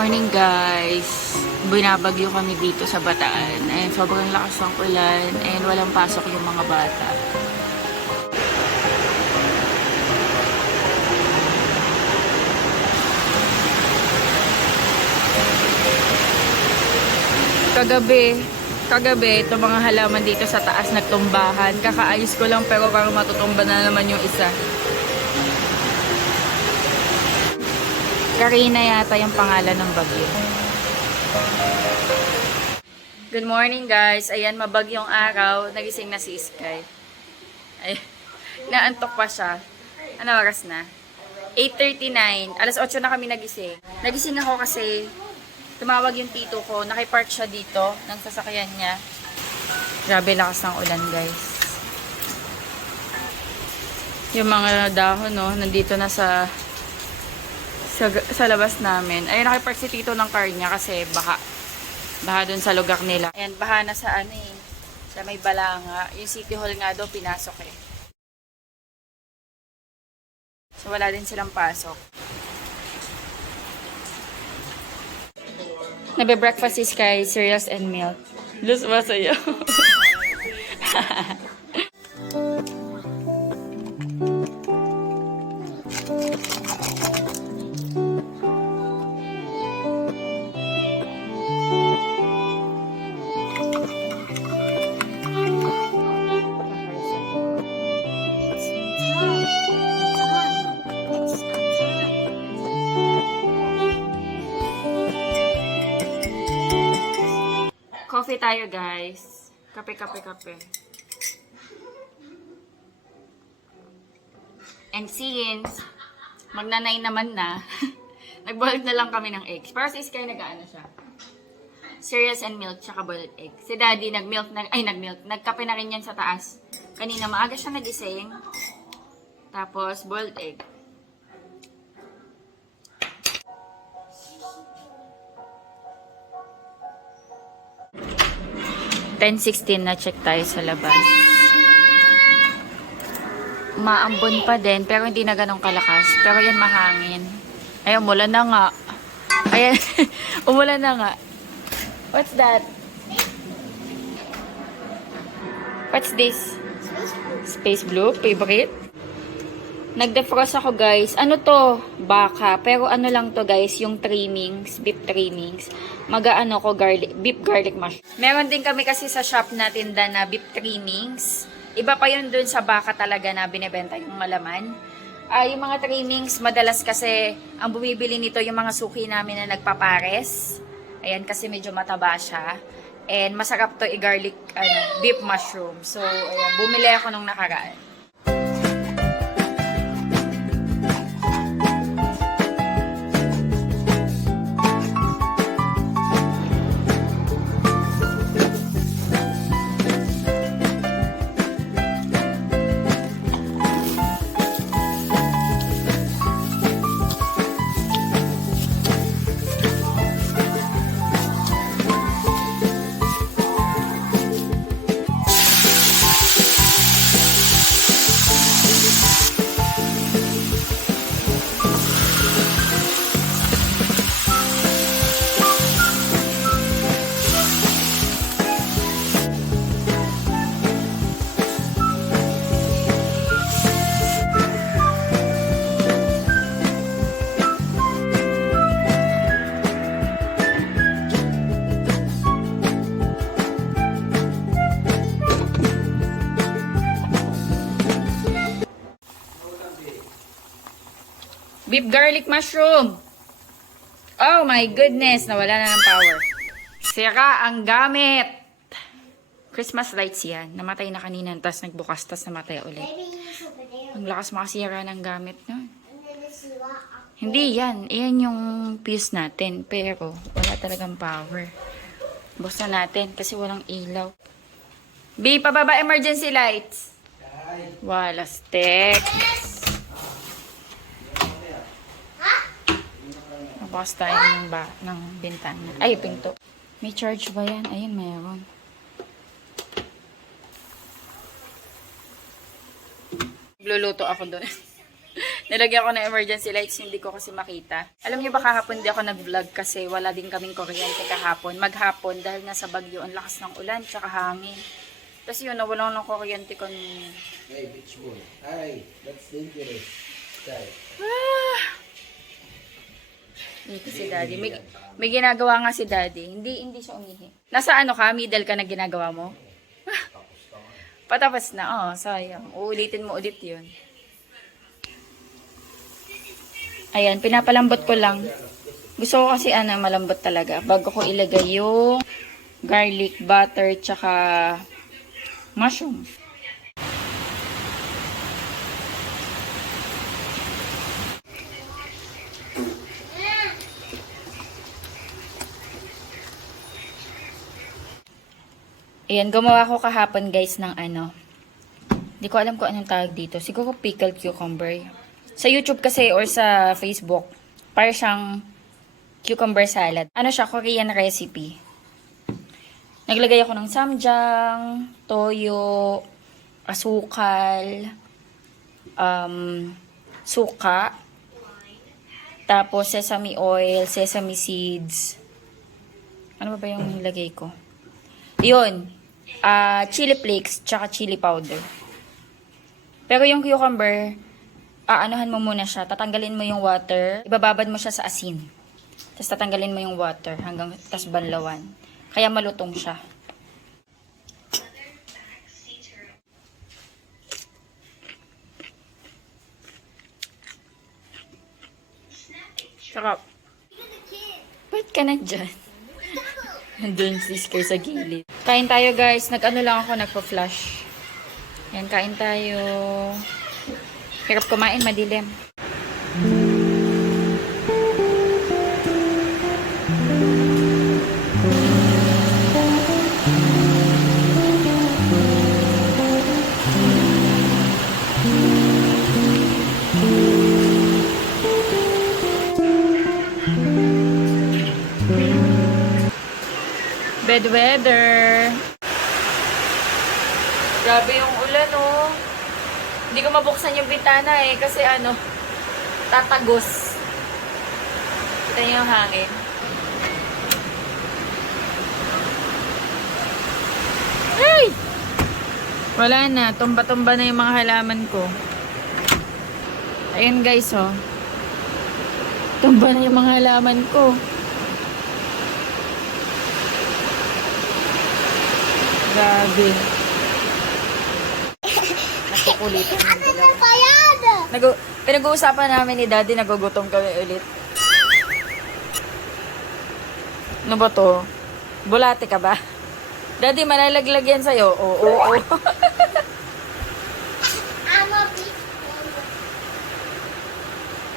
Morning guys! Binabagyo kami dito sa Bataan. And sobrang lakas ng ulan and walang pasok yung mga bata. Kagabi, itong mga halaman dito sa taas nagtumbahan. Kakaayos ko lang pero parang matutumba na naman yung isa. Karina yata yung pangalan ng bagyo. Good morning guys. Ayan, mabagyong araw. Nagising na si Sky. Ay, naantok pa siya. Ano oras na? 8:39. Alas 8 na kami nagising. Nagising ako kasi tumawag yung tito ko. Nakipark siya dito ng sasakyan niya. Grabe lakas ng ulan guys. Yung mga dahon no, nandito na sa labas namin. Ayun, nakipark si tito ng car niya kasi baha dun sa lugar nila. Ayan, baha na sa ano eh, sa may Balanga. Yung City Hall nga daw pinasok eh. So wala din silang pasok. Nabe-breakfast si Sky, cereals and milk. Luz ba sa'yo? Coffee tayo guys. Kape. And since magna-9 naman na, nag-boiled na lang kami ng eggs. Para si Sky nag-ano siya. Cereals and milk, tsaka boiled egg. Si Daddy nagkape na rin yan sa taas. Kanina maaga siya nagising. Tapos boiled egg. (10:16) na check tayo sa labas. Maambon pa din, pero hindi na ganun kalakas. Pero yan mahangin. Ay, umulan na nga. Ayan, umulan na nga. What's that? What's this? Space blue. Favorite? Nag-defrost ako guys. Ano to? Baka. Pero ano lang to guys, yung trimmings, beef trimmings. Mag-ano ko, beef garlic mushroom. Meron din kami kasi sa shop na tinda na beef trimmings. Iba pa yun dun sa baka talaga na binibenta yung malaman. Yung mga trimmings, madalas kasi ang bumibili nito yung mga suki namin na nagpapares. Ayan, kasi medyo mataba siya. And masarap to i-garlic beef mushroom. So, ayan, bumili ako nung nakaraan. Beef garlic mushroom. Oh my goodness, nawala na ng power. Sira ang gamit. Christmas lights yan. Namatay na kanina, tapos nagbukas, tapos namatay ulit. Ang lakas makasira ng gamit nun. Hindi yan. Iyan yung fuse natin. Pero wala talagang power. Buksan natin kasi walang ilaw. B, pababa emergency lights. Wala stick. Bukas tayo ng bintana. Ay, pinto. May charge ba yan? Ayun, mayroon. Luluto ako doon. Nilagyan ko ng emergency lights, hindi ko kasi makita. Alam niyo ba kahapon di ako nag-vlog kasi wala din kaming kuryente kahapon. Maghapon dahil nasa Bagyo, ang lakas ng ulan tsaka hangin. Tapos yun, nawalan ng kuryente ko. Hey, beach ball. Ay, that's dangerous. Stay. Dito si Daddy. May ginagawa nga si Daddy. Hindi siya umihi. Nasa ano ka? Middle ka na ginagawa mo? Patapos na. Oh, sayang. Uulitin mo ulit yun. Ayan, pinapalambot ko lang. Gusto ko kasi malambot talaga. Bago ko ilagay yung garlic, butter, tsaka mushroom. Ayan, gumawa ko kahapon guys ng Hindi ko alam kung anong tawag dito. Siguro pickled cucumber. Sa YouTube kasi or sa Facebook, para siyang cucumber salad. Ano siya? Korean recipe. Naglagay ako ng samjang, toyo, asukal, suka, tapos sesame oil, sesame seeds. Ano ba yung nilagay ko? Yun. Chili flakes, tsaka chili powder. Pero yung cucumber, anuhan mo muna siya. Tatanggalin mo yung water. Ibababad mo siya sa asin. Tapos tatanggalin mo yung water hanggang tas banlawan. Kaya malutong siya. Sarap. Ba't ka na dyan? Nandun si Sky sa gilid. Kain tayo guys. Nag-ano lang ako, nagpa-flash. Yan, kain tayo. Hirap kumain, madilim. Bad weather. Grabe yung ulan, oh. Hindi ko mabuksan yung bintana kasi tatagos. Kita niyo yung hangin. Ay! Wala na. Tumba-tumba na yung mga halaman ko. Ayun guys, oh. Tumba na yung mga halaman ko. Grabe. Nakukulitan ng dalawa. Pinag-uusapan namin ni Daddy, nagugutom kami ulit. Ano ba to? Bulate ka ba? Daddy, malalaglag yan sa'yo. Oo. I'm a beach ball.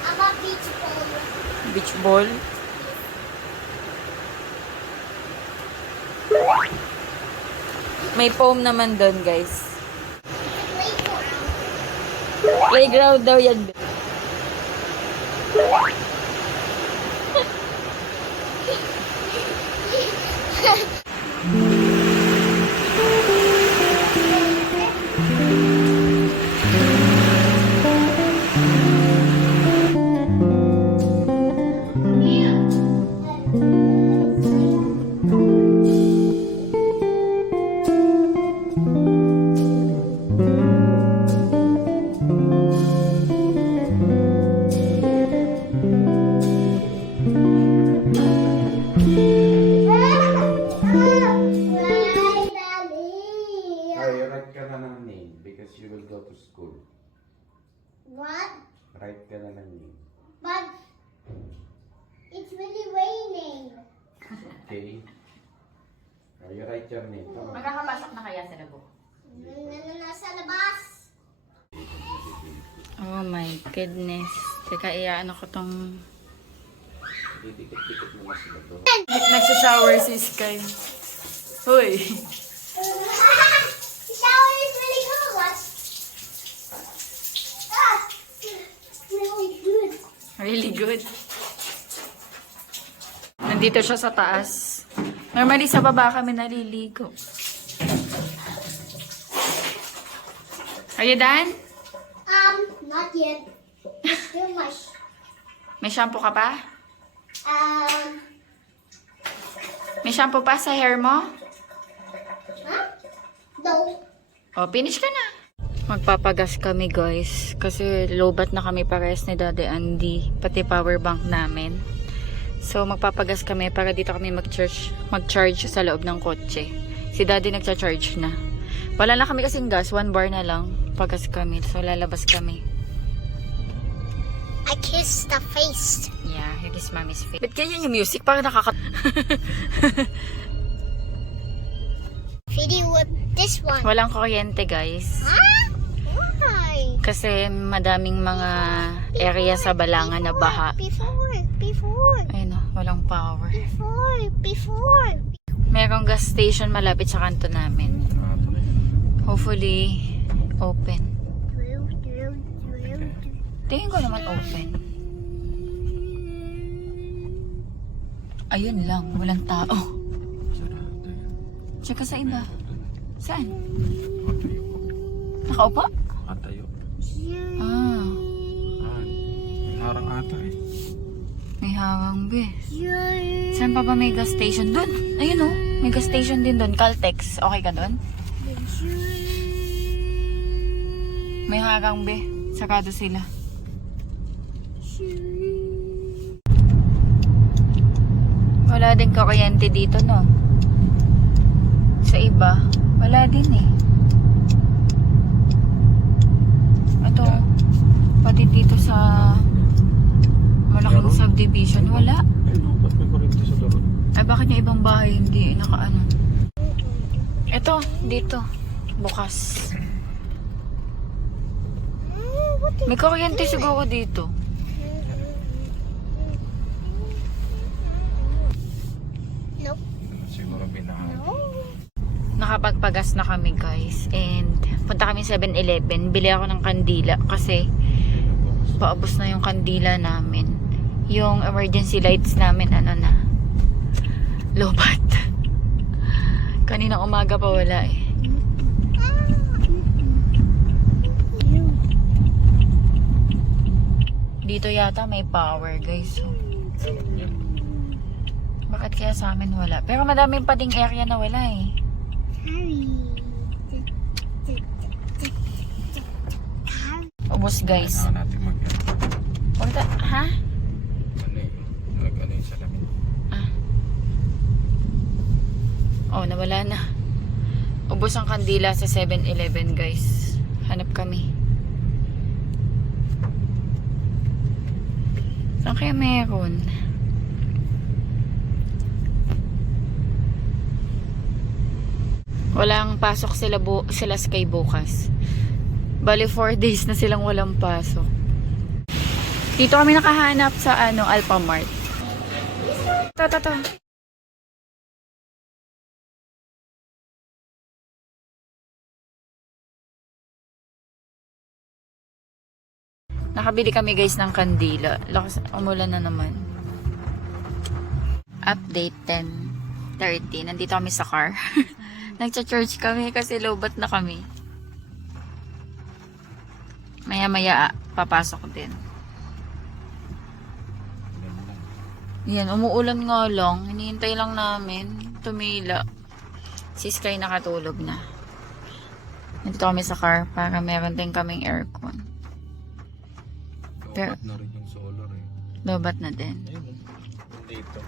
I'm a beach ball. Beach ball? May foam naman doon, guys. Playground daw yan. What? Write ka na ng name. But it's really raining. Okay? You write your name. Come on. Magkakapasok na kaya sa labo? Nasa labas. Oh my goodness. Teka, iyaano ko tong... Didikit-dikit mo na sila to. Nagsashower si Sky. Hoy! The shower is really good. Really good. Really good. Nandito siya sa taas. Normally sa baba kami naliligo. Are you done? Not yet. Too much. May shampoo ka pa? Um, May shampoo pa sa hair mo? huh? No. O, finish ka na. Magpapagas kami guys. Kasi lowbat na kami pares ni Daddy Andy. Pati power bank namin. So, magpapagas kami para dito kami mag-charge sa loob ng kotse. Si Daddy nagcha-charge na. Wala na kami kasing gas. 1 bar na lang. Pagas kami. So, lalabas kami. I kissed the face. Yeah, here is Mommy's face. Ba't ganyan yung music? Parang Video with this one. Walang kuryente guys. Huh? Why? Kasi madaming mga area sa Balangan na baha. Before. Ayun o, walang power. Before. Merong gas station malapit sa kanto namin. Hopefully, open. Tingin ko naman open. Ayun lang, walang tao. Sarado yan. Tsaka sa iba. Saan? Katayo. Nakaupo? Katayo. Ah, Harang ata eh. may hawang be. Saan pa ba may gas station? Doon! Ayun o, may gas station din doon. Caltex. Okay ka doon? May harang be. Sakado sila. Wala din kuryente dito, no? Sa iba, wala din eh. Ito, pati dito sa malaking subdivision, wala. Ay no, ba't may kuryente sa laro? Ay, bakit yung ibang bahay hindi nakaano? Ito, dito. Bukas. May kuryente siguro dito. Nope. Siguro binahan. Nakapagpagas na kami guys. And punta kami 7-Eleven. Bili ako ng kandila kasi paubos na yung kandila namin. Yung emergency lights namin ano na. Lobat. Kaninang umaga pa wala eh. Dito yata may power guys. So, bakit kaya sa amin wala? Pero madaming pa ding area na wala eh. Ubus guys. Kailangan natin Ha? ano yung salamin. Ah. Oh, nawala na. Ubos ang kandila sa 7-Eleven guys. Hanap kami. Saan kaya meron? Walang pasok sila Sky bukas. Bali 4 days na silang walang pasok. Dito kami nakahanap sa Alphamart. To. Nakabili kami guys ng kandila. Lakas, umulan na naman. Update 10:30. Nandito kami sa car. Nagcha-church kami kasi lowbat na kami. Maya-maya papasok din. Yan, umuulan nga lang. Hinihintay lang namin. Tumila. Si Sky nakatulog na. Nandito kami sa car para meron din kaming aircon. Pero, Lobat na rin yung solar eh. lobat na din. Ayun dito.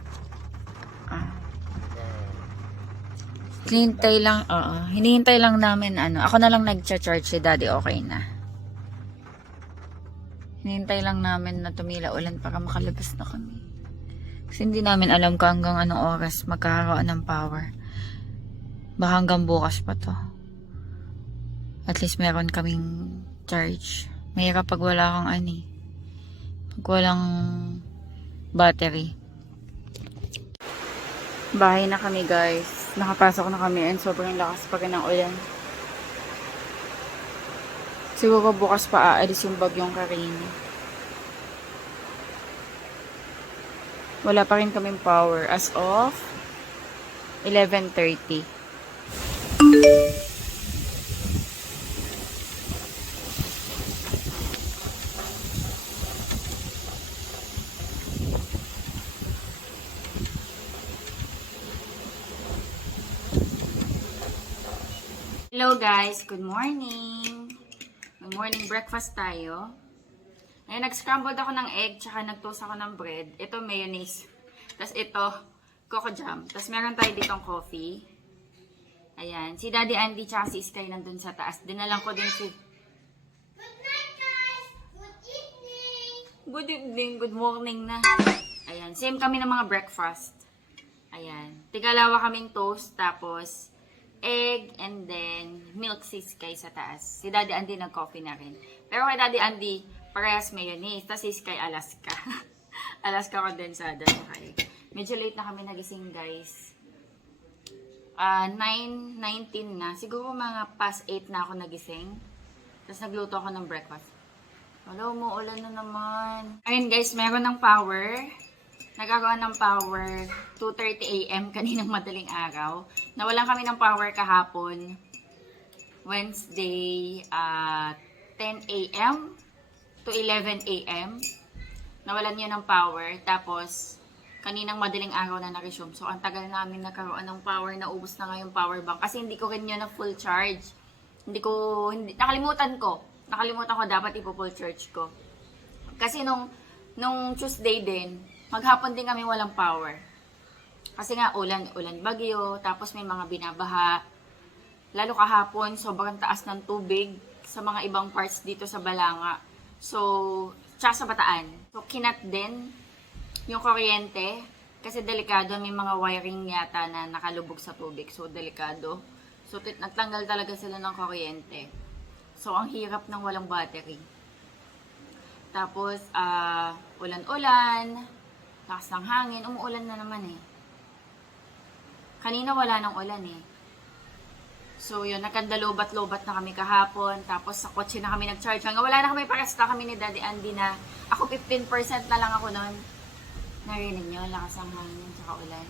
Ah. Hinihintay lang, hinihintay lang namin ako na lang nagcha-charge si Daddy, okay na. Hinihintay lang namin na tumila ulan para makalabas na kami. Kasi hindi namin alam kung hanggang anong oras magkakaroon ng power. Baka hanggang bukas pa to. At least meron kaming charge. Mahirap pag wala kang pag walang battery. Bahay na kami guys. Nakapasok na kami and sobrang lakas pa rin ng ulan. Siguro bukas pa aalis yung bagyong Karina. Wala pa rin kaming power as of 11:30. Hello guys, good morning. Good morning, breakfast tayo. Ngayon, nag-scrambled ako ng egg, tsaka nag-toast ako ng bread. Ito, mayonnaise. Tapos ito, coco jam. Tapos meron tayo ditong coffee. Ayan, si Daddy Andy tsaka si Sky nandun sa taas. Dinalang ko din si... Good night, guys. Good evening. Good evening, good morning na. Ayan, same kami ng mga breakfast. Ayan, tigalawa kaming toast, tapos egg, and then milk si Sky sa taas. Si Daddy Andy nag-coffee na rin. Pero kay Daddy Andy, parehas mayonnaise. Tapos si Sky Alaska. Alaska condensada. Medyo late na kami nagising, guys. 9:19 na. Siguro mga past 8 na ako nagising. Tapos nagluto ako ng breakfast. Wala, umuulan na naman. Ayun guys, meron ng power. Nagkaroon ng power 2:30 AM kaninang madaling araw. Nawalan kami ng power kahapon. Wednesday 10 AM to 11 AM. Nawalan yun ng power. Tapos, kaninang madaling araw na na-resume. So, ang tagal namin nagkaroon ng power. Naubos na nga yung power bank. Kasi hindi ko rin yun na full charge. Nakalimutan ko dapat ipo-full charge ko. Kasi nung Tuesday din, maghapon din kami walang power. Kasi nga ulan bagyo, tapos may mga binabaha. Lalo kahapon, sobrang taas ng tubig sa mga ibang parts dito sa Balanga. So, tsaka sa Bataan. So, kinat din yung kuryente. Kasi delikado, may mga wiring yata na nakalubog sa tubig. So, delikado. So, nagtanggal talaga sila ng kuryente. So, ang hirap ng walang battery. Tapos, ulan-ulan, lakas ng hangin, umuulan na naman eh. Kanina wala nang ulan eh. So yun, nakandalobat-lobat na kami kahapon. Tapos sa kotse na kami nag-charge. Hanggang wala na kami, paresta kami ni Daddy Andy na ako 15% na lang ako nun. Narinig nyo, lakas ng hangin tsaka ulan.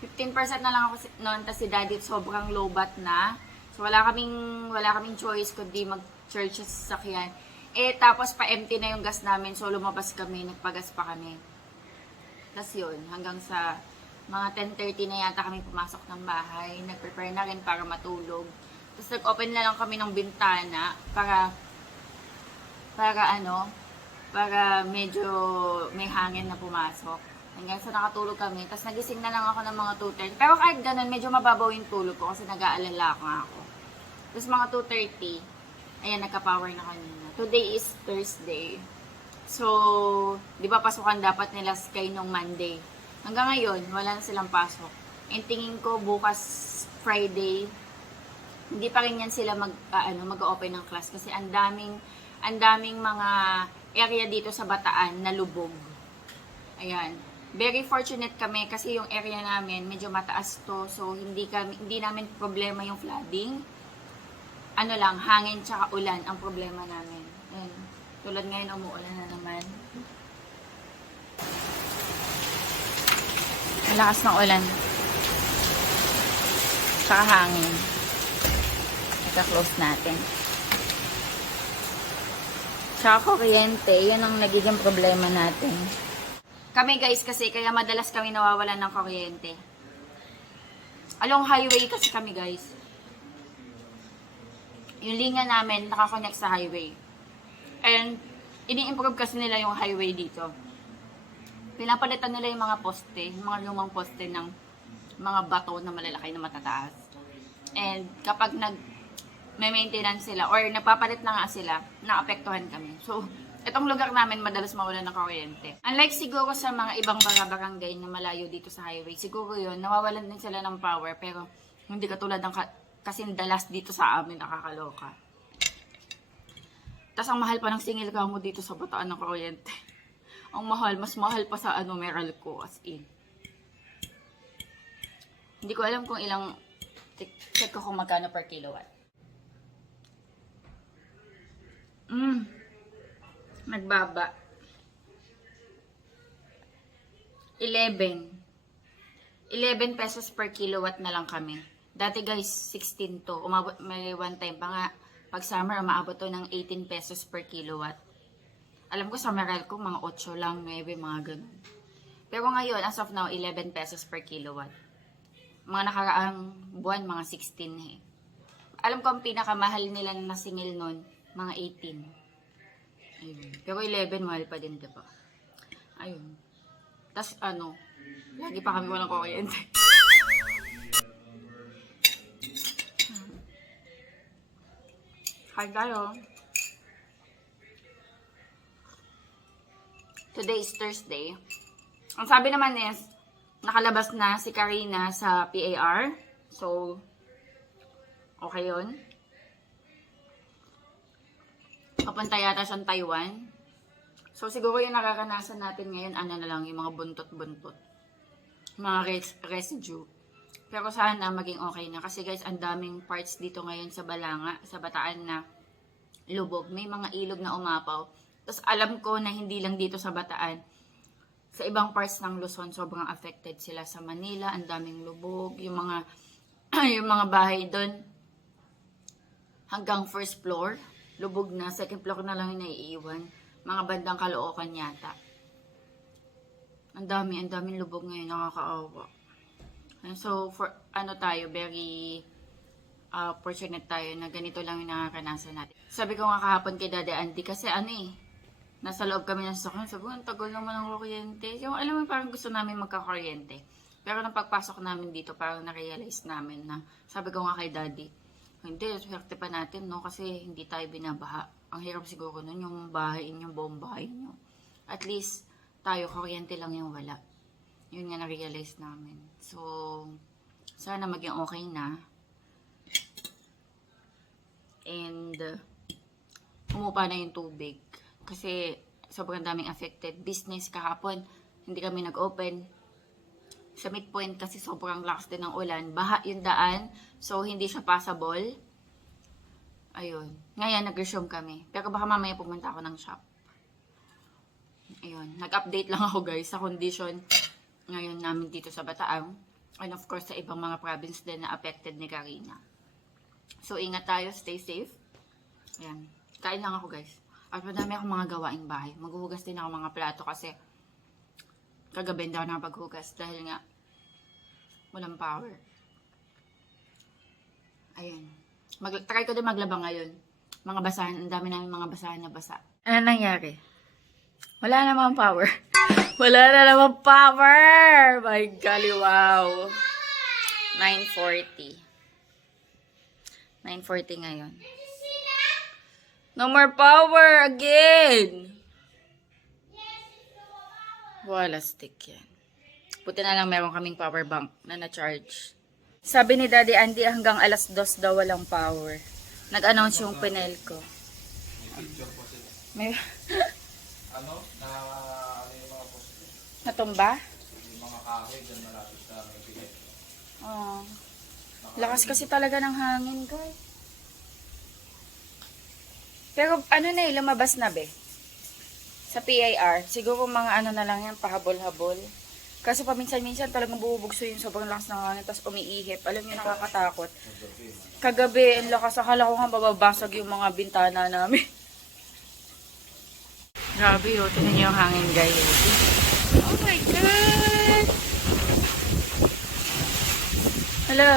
15% na lang ako nun, tapos si Daddy sobrang lobat na. So wala kaming choice kundi mag-charge sa sasakyan. Tapos pa-empty na yung gas namin, so lumabas kami, nagpagas pa kami. Tapos yun, hanggang sa mga 10:30 na yata kami pumasok ng bahay. Nag-prepare na rin para matulog. Tapos nag-open na lang kami ng bintana para medyo may hangin na pumasok. Hanggang sa nakatulog kami. Tapos nagising na lang ako ng mga 2:30. Pero kahit ganun, medyo mababaw yung tulog ko kasi nag-aalala nga ako. Tapos mga 2:30, ayan, nagka-power na kanina. Today is Thursday. So, di ba pasukan dapat nila Sky nung Monday? Hanggang ngayon, wala na silang pasok. And tingin ko bukas Friday, hindi pa rin yan sila mag-open ng class kasi ang daming mga area dito sa Bataan na lubog. Ayan. Very fortunate kami kasi yung area namin medyo mataas to, so hindi namin problema yung flooding. Hangin tsaka ulan ang problema namin. Ayan. Tulad ngayon, umuulan na naman. Malakas ng ulan. Tsaka hangin. Ika-close natin. Tsaka kuryente, yun ang nagiging problema natin. Kami guys kasi, kaya madalas kami nawawalan ng kuryente. Along highway kasi kami guys. Yung linya namin nakakonect sa highway. And, ini-improve kasi nila yung highway dito. Pinapalitan nila yung mga poste, yung mga lumang poste ng mga bato na malalaki na matataas. And, kapag may maintenance sila, or napapalit na nga sila, naapektuhan kami. So, itong lugar namin madalas mawalan ng kuryente. Unlike siguro sa mga ibang barangay na malayo dito sa highway, siguro yun, nawawalan din sila ng power, pero hindi katulad ng kasing dalas dito sa amin, nakakaloka. Tapos ang mahal pa ng singil ka mo dito sa Bataan ng kuryente. Ang mahal, mas mahal pa sa Meralco as in. Hindi ko alam kung ilang, check ko kung magkano per kilowatt. Nagbaba. 11 pesos per kilowatt na lang kami. Dati guys, 16 to. May one time pa nga, pag summer, umaabot to ng 18 pesos per kilowatt. Alam ko sa Meralco, mga 8 lang, 9, mga ganun. Pero ngayon, as of now, 11 pesos per kilowatt. Mga nakaraang buwan, mga 16 eh. Alam ko ang pinakamahal nila na nasingil nun, mga 18. Ayun. Pero 11, mahal pa din, diba? Ayun. Tas lagi pa kami walang kuryente. Kain tayo. Today is Thursday. Ang sabi naman is, nakalabas na si Karina sa PAR. So, okay yun. Papunta yata siyang Taiwan. So, siguro yung nakakanasan natin ngayon, na lang, yung mga buntot-buntot. Mga residue. Pero sana maging okay na. Kasi guys, ang daming parts dito ngayon sa Balanga, sa Bataan na lubog. May mga ilog na umapaw. Tapos alam ko na hindi lang dito sa Bataan. Sa ibang parts ng Luzon, sobrang affected sila. Sa Manila, ang daming lubog. Yung mga, yung mga bahay doon, hanggang first floor, lubog na. Second floor na lang yung naiiwan. Mga bandang Caloocan yata. Ang daming lubog ngayon. Nakakaawa. So, for tayo, very fortunate tayo na ganito lang yung nakakanasan natin. Sabi ko nga kahapon kay Daddy Andy, kasi nasa loob kami ng sasakyan. Sabi ko, ang tagal naman ng kuryente. Yung alam mo, parang gusto namin magka-kuryente. Pero nang pagpasok namin dito, parang na-realize namin na, sabi ko nga kay Daddy, hindi, swerte pa natin, no? Kasi hindi tayo binabaha. Ang hirap siguro nun, yung bahay inyo, buong bahay nyo. At least, tayo, kuryente lang yung wala. Yun nga na-realize namin. So, sana maging okay na. And, umupa na yung tubig. Kasi, sobrang daming affected. Business kahapon, hindi kami nag-open. Sa midpoint kasi sobrang lakas din ng ulan. Baha yung daan, so hindi siya passable. Ayun. Ngayon, nag-resume kami. Pero baka mamaya pumunta ako ng shop. Ayun. Nag-update lang ako guys sa condition ngayon namin dito sa Bataan. And of course, sa ibang mga province din na affected ni Karina. So, ingat tayo. Stay safe. Ayan. Kain lang ako guys. At madami akong mga gawaing bahay. Maghuhugas din ako mga plato kasi kagabi hindi ako nakapaghugas dahil nga walang power. Ayun. Try ko din maglaba ngayon. Mga basahan. Ang dami namin mga basahan na basa. Ano nangyari? Wala namang power. Wala na namang power! My golly, wow. 9:40. 9:40 ngayon. No more power again! Wala stick yan. Buti na lang meron kaming power bank na na-charge. Sabi ni Daddy Andy hanggang alas 2 daw walang power. Nag-announce yung Pinel ko. May... Yung mga poste, Natumba? yung mga kahoy dyan malapit sa may bilet. Oh. Lakas kasi talaga ng hangin, guys. Pero lumabas na be. Sa PAR, siguro mga na lang yan, pahabol-habol. Kasi paminsan-minsan talagang bubugso yung sobrang lakas ng hangin, tapos umiihip. Alam niyo, nakakatakot. Kagabi, ang lakas, akala ko nga bababasag yung mga bintana namin. Grabe yun, tingnan niyo yung hangin, guys. Oh my God! Hala!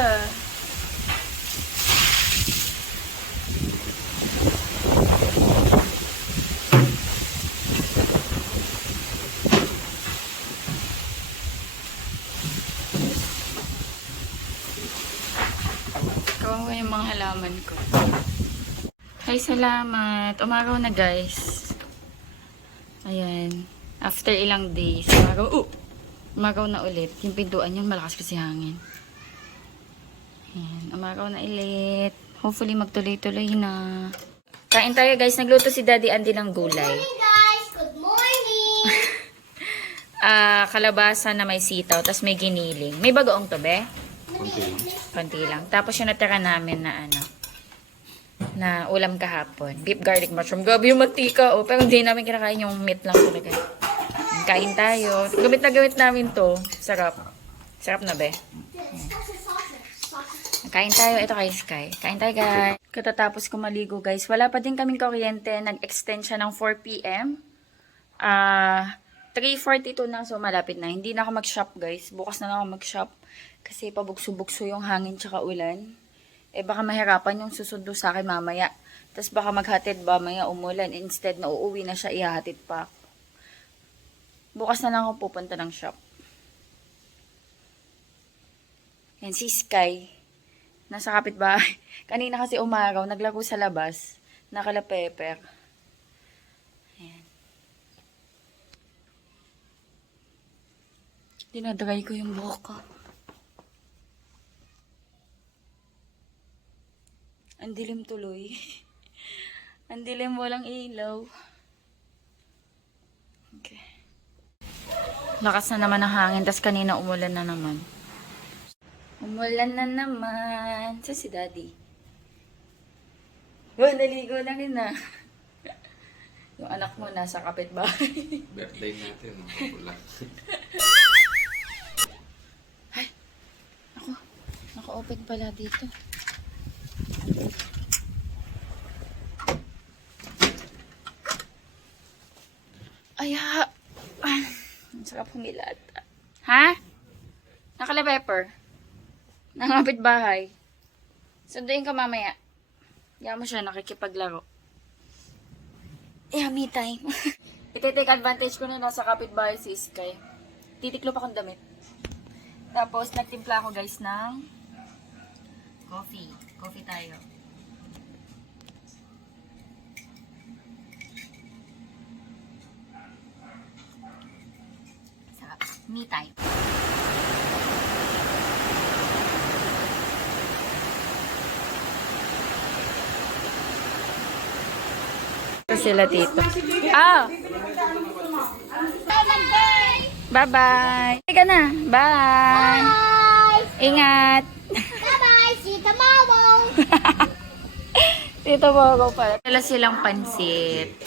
Kawawa yung mga halaman ko. Ay, salamat. Umaraw na, guys. Ayan. After ilang days, umagaw na ulit. Yung pintuan yun, malakas kasi hangin. Ayan. Umagaw na ulit. Hopefully, magtuloy-tuloy na. Kain tayo, guys. Nagluto si Daddy Andy ng gulay. Morning, guys. Good morning. Kalabasa na may sitaw, tapos may giniling. May bagoong to, be? Kunti lang. Konti lang. Tapos yung natira namin na ulam kahapon. Beef garlic mushroom. Gabi yung mantika. Oh, pero hindi namin kinakain yung meat lang talaga. Kain tayo. Gamit na gamit namin to. Sarap. Sarap na, be. Kain tayo. Ito kay Sky. Kain tayo, guys. Katatapos ko maligo, guys. Wala pa din kaming kuryente. Nag-extend siya ng 4 p.m. 3:42 na. So, malapit na. Hindi na ako mag-shop, guys. Bukas na lang ako mag-shop. Kasi pabugso-bugso yung hangin tsaka ulan. Eh baka mahirapan yung susundo sa akin mamaya. Tapos baka maghatid mamaya umulan. Instead na uuwi na siya, ihahatid pa ako. Bukas na lang ako pupunta ng shop. Yan si Sky. Nasa kapitbahay. Kanina kasi umaraw, naglaro sa labas. Nakala Pepper. Ayan. Dinadry ko yung buhok ko. Ang dilim tuloy. Ang dilim, walang ilaw. Okay. Lakas na naman ang hangin, tas kanina umulan na naman. Umulan na naman. Sa si Daddy. Oh, naligo na rin na. Yung anak mo nasa kapitbahay. Birthday natin, pula. Ay, ako. Naka-open pala dito. Ay, ha. Ang sarap humilata. Ha? Nakala Pepper? Nangapit bahay. Sunduin ka mamaya. Diyan mo siya nakikipaglaro. Me time. Iti-take advantage ko na nasa kapitbahay si Sky. Titiklop akong damit. Tapos, nagtimpla ako guys ng coffee. Coffee tayo. Sarap. Me time. Sila dito. Bye-bye. Sige na. Bye. Bye! Ingat. Bye-bye! See you tomorrow! Dito mo ako pala. Dala silang pansit.